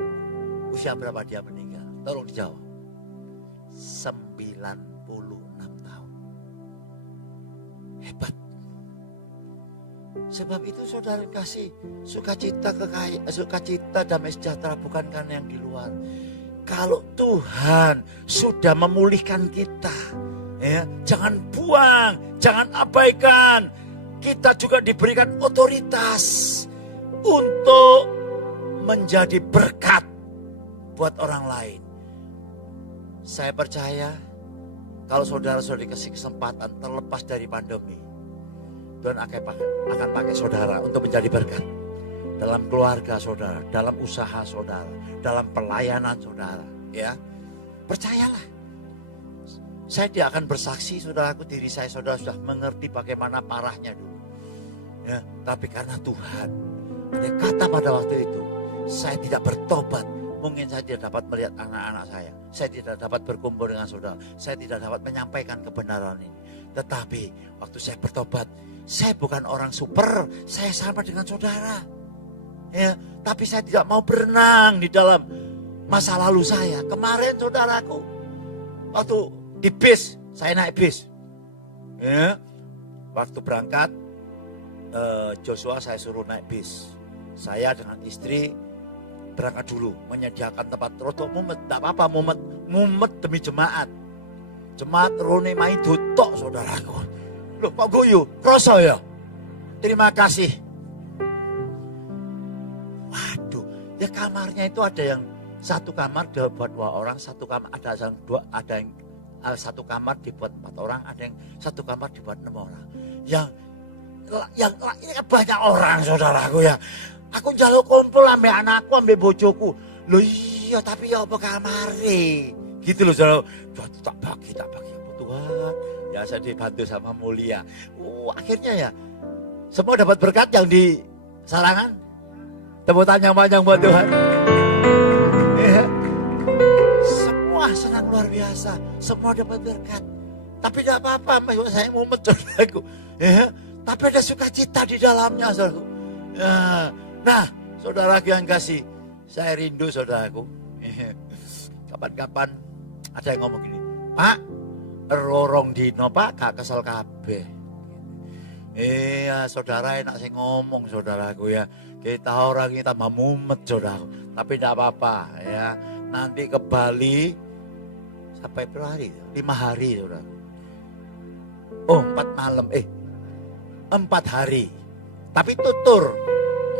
usia berapa dia meninggal? Tolong dijawab. 96 tahun. Hebat. Sebab itu saudara kasih sukacita, damai sejahtera bukan karena yang di luar. Kalau Tuhan sudah memulihkan kita, ya, jangan buang, jangan abaikan. Kita juga diberikan otoritas untuk menjadi berkat buat orang lain. Saya percaya kalau saudara-saudara dikasih kesempatan terlepas dari pandemi, Tuhan akan pakai saudara untuk menjadi berkat. Dalam keluarga saudara, dalam usaha saudara, dalam pelayanan saudara. Ya, percayalah. Saya tidak akan bersaksi, saudaraku, diri saya, saudara sudah mengerti bagaimana parahnya dulu. Ya, tapi karena Tuhan, dia kata pada waktu itu, saya tidak bertobat. Mungkin saya tidak dapat melihat anak-anak saya tidak dapat berkumpul dengan saudara, saya tidak dapat menyampaikan kebenaran ini. Tetapi waktu saya bertobat, saya bukan orang super, saya sama dengan saudara. Ya, tapi saya tidak mau berenang di dalam masa lalu saya. Kemarin saudaraku, waktu di bis, saya naik bis. Ya, waktu berangkat, Joshua saya suruh naik bis. Saya dengan istri berangkat dulu, menyediakan tempat rodok mumet, tidak apa-apa mumet demi jemaat. Jemaat Rone main dutok, saudaraku. Loh, kok guyu? Kroso ya? Terima kasih. Waduh, ya kamarnya itu ada yang satu kamar buat 2 orang, satu kamar ada yang satu kamar dibuat 4 orang, ada yang satu kamar dibuat 6 orang. Yang ini kan banyak orang, saudaraku ya. Aku jaluk kumpul ambil anakku, ambil bojoku. Loh iya, tapi ya apa kamare? Gitu loh, saudara. Tak bagi ya Tuhan. Ya saya dibantu sama Mulia. Akhirnya ya semua dapat berkat yang di Sarangan. Tepuk tangan yang panjang buat Tuhan. Ya. Semua senang luar biasa. Semua dapat berkat. Tapi tidak apa-apa, saya mumet, saudaraku. Ya. Tapi ada sukacita di dalamnya, saudaraku. Ya. Nah, saudara yang kasih, saya rindu, saudaraku. Kapan-kapan ada yang ngomong gini, Pak, rorong dino Pak, gak kesel kabeh. Iya, saudara enak saya ngomong, saudaraku ya. Kita orang kita mumet, saudaraku. Tapi tidak apa-apa ya. Nanti ke Bali sampai berapa hari? 5 hari, saudaraku. Oh, 4 malam. 4 hari. Tapi tutur.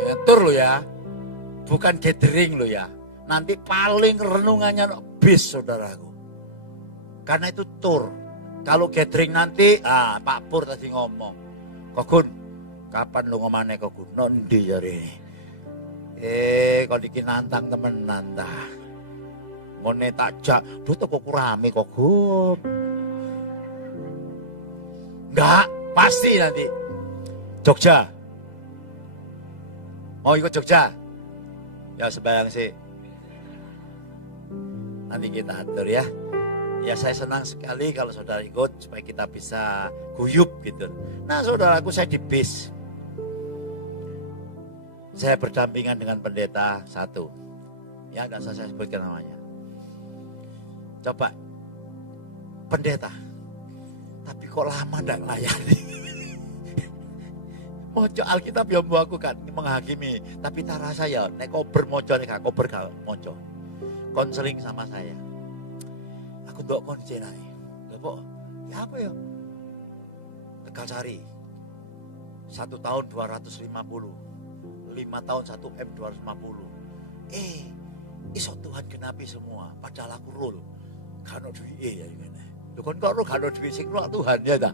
Ya, tur lo ya, bukan gathering lo ya. Nanti paling renungannya bis, saudaraku. Karena itu tur. Kalau gathering nanti, Pak Pur tadi ngomong, Kok Gun, kapan lu ngomane Kok Gun? Nondi jare. Kok iki nantang temenan ta. Ngene tak jak, duh toko kurame Kok Gun. Enggak, pasti nanti. Jogja. Oh, ikut Jogja. Ya sembayang sih. Nanti kita atur ya. Ya saya senang sekali kalau saudara ikut supaya kita bisa guyup gitu. Nah saudaraku, saya di bis. Saya berdampingan dengan pendeta satu. Ya nggak usah saya sebutkan namanya. Coba pendeta. Tapi kok lama nggak layani. Mojo Alkitab yang aku kan menghakimi. Tapi tak rasa ya nek kober mojo nek gak kober gak mojo. Konseling sama saya. Aku ndok kon cerai. Lha kok ya apa ya? Tegal Sari. 1 tahun 250. 5 tahun 1 M 250. Iso Tuhan genapi semua. Padahal aku rul. Gak ono duwike ya ngene. Lho kon kok ro gak ono duwike sing Tuhan ya ta?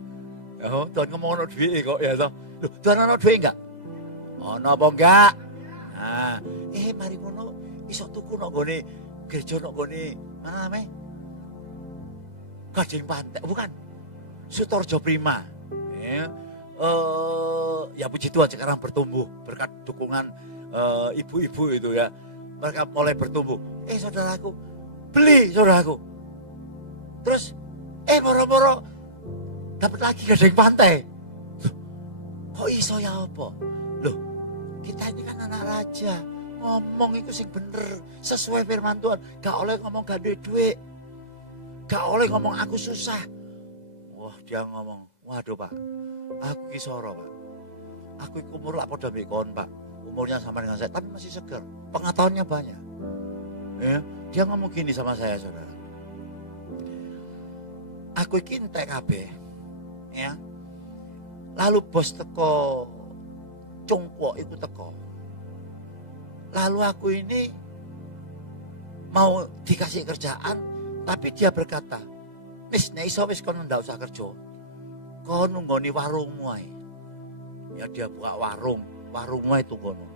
Ya Tuhan ngomong ono duwike kok ya ta. Lho Tuhan ono duwike enggak? Ono apa enggak? Nah, mari ngono iso tuku nang gone gereja nang gone mana namanya? Gading Pantai, bukan? Sutorjo Prima. Ya puji Tuhan sekarang bertumbuh berkat dukungan ibu-ibu itu ya. Mereka mulai bertumbuh. Saudaraku, beli saudaraku. Terus, moro-moro dapat lagi Gading Pantai. Kok iso ya apa? Loh, kita ini kan anak raja. Ngomong itu sing bener, sesuai firman Tuhan. Gak oleh ngomong gak duit. Gak oleh ngomong aku susah. Wah, dia ngomong, waduh Pak, aku kisoro Pak. Aku umur lah podo kon Pak. Umurnya sama dengan saya, tapi masih segar. Pengetahuannya banyak. Ya, dia ngomong gini sama saya, saudara. Aku iki entek kabeh. Ya. Lalu bos teko cungkwok itu teko. Lalu aku ini mau dikasih kerjaan, tapi dia berkata, wis nek iso wis kono ndak usah kerja. Kono nggoni warungmu ae. Ya dia buka warungmu itu kono.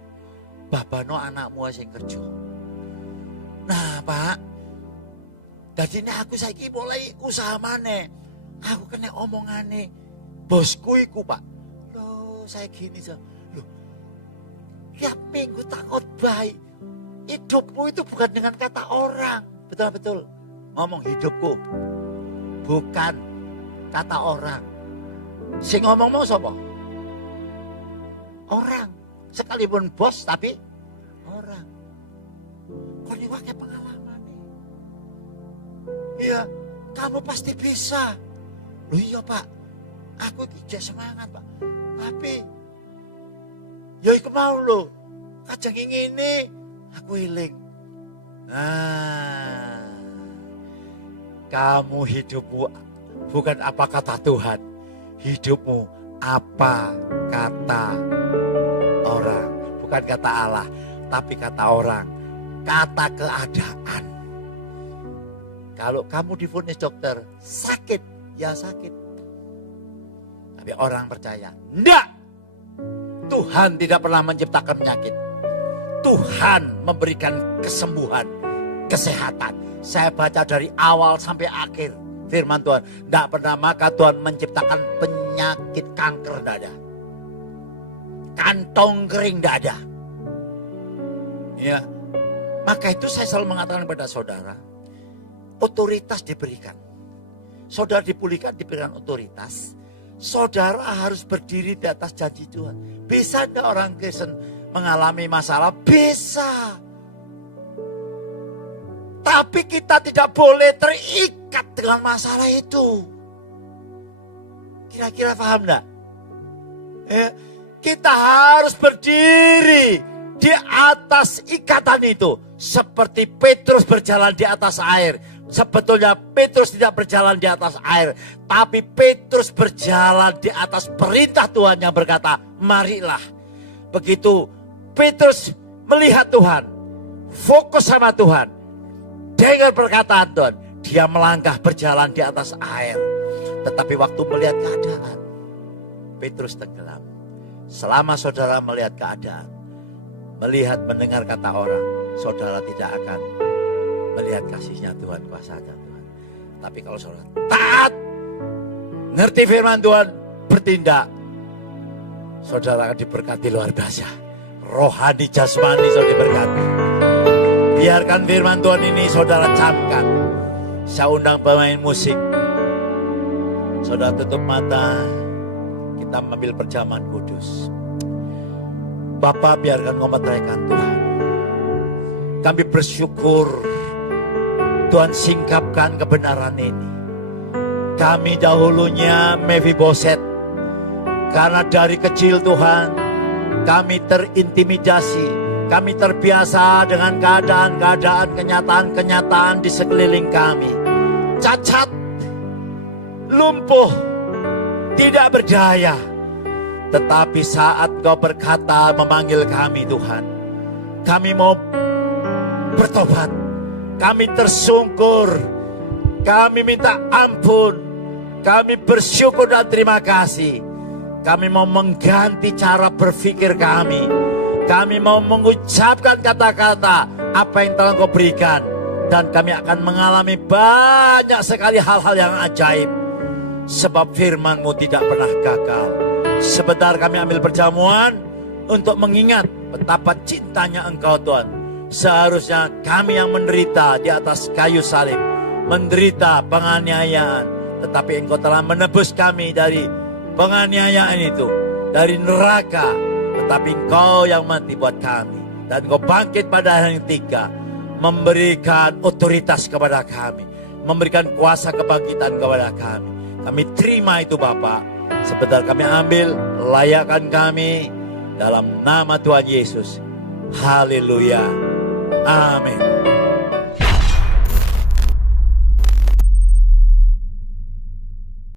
Babano anakmu sing kerja. Nah, Pak. Dadi nek aku saiki mulai usaha maneh. Aku kena omongane bosku iku, Pak. Loh, saya gini so. Loh. Tiap minggu takut baik. Hidupmu itu bukan dengan kata orang. Betul-betul. Ngomong hidupku. Bukan kata orang. Sing ngomong mau sapa? Orang. Sekalipun bos tapi orang. Kau ini pakai pengalaman nih. Iya, kamu pasti bisa. Loh iya Pak, aku tidak semangat Pak. Tapi, ya iku mau loh. Kajang ini, aku iling. Nah, kamu hidupmu bukan apa kata Tuhan. Hidupmu apa kata orang. Bukan kata Allah, tapi kata orang. Kata keadaan. Kalau kamu divonis dokter, sakit, ya sakit. Tapi orang percaya, enggak. Tuhan tidak pernah menciptakan penyakit. Tuhan memberikan kesembuhan, kesehatan. Saya baca dari awal sampai akhir firman Tuhan. Tidak pernah maka Tuhan menciptakan penyakit kanker dada. Kantong kering dada. Ya. Maka itu saya selalu mengatakan kepada saudara, otoritas diberikan. Saudara dipulihkan, diberikan otoritas. Saudara harus berdiri di atas janji Tuhan. Bisa enggak orang Kristen mengalami masalah? Bisa. Tapi kita tidak boleh terikat dengan masalah itu. Kira-kira paham enggak? Ya, kita harus berdiri di atas ikatan itu. Seperti Petrus berjalan di atas air. Sebetulnya Petrus tidak berjalan di atas air. Tapi Petrus berjalan di atas perintah Tuhan yang berkata, marilah. Begitu Petrus melihat Tuhan. Fokus sama Tuhan. Dengar perkataan Tuhan. Dia melangkah berjalan di atas air. Tetapi waktu melihat keadaan, Petrus tenggelam. Selama saudara melihat keadaan, melihat mendengar kata orang, saudara tidak akan melihat kasihnya Tuhan, kuasanya Tuhan. Tapi kalau saudara taat, ngerti firman Tuhan, bertindak, saudara akan diberkati luar biasa. Rohani jasmani saudara diberkati. Biarkan firman Tuhan ini saudara camkan. Saya undang pemain musik. Saudara tutup mata. Kita mengambil perjamuan kudus. Bapa, biarkan Engkau meteraikan Tuhan. Kami bersyukur Tuhan singkapkan kebenaran ini. Kami dahulunya Mephiboset. Karena dari kecil Tuhan, kami terintimidasi. Kami terbiasa dengan keadaan-keadaan, kenyataan-kenyataan di sekeliling kami. Cacat, lumpuh, tidak berdaya. Tetapi saat Kau berkata memanggil kami Tuhan, kami mau bertobat. Kami tersungkur. Kami minta ampun. Kami bersyukur dan terima kasih. Kami mau mengganti cara berpikir kami. Kami mau mengucapkan kata-kata apa yang telah Kau berikan. Dan kami akan mengalami banyak sekali hal-hal yang ajaib. Sebab firman-Mu tidak pernah gagal. Sebentar kami ambil perjamuan untuk mengingat betapa cintanya Engkau Tuhan. Seharusnya kami yang menderita di atas kayu salib, menderita penganiayaan. Tetapi Engkau telah menebus kami dari penganiayaan itu, dari neraka. Tetapi Engkau yang mati buat kami. Dan Engkau bangkit pada hari yang ketiga, memberikan otoritas kepada kami, memberikan kuasa kebangkitan kepada kami. Kami terima itu Bapa. Sebentar kami ambil, layakkan kami dalam nama Tuhan Yesus. Haleluya. Amin.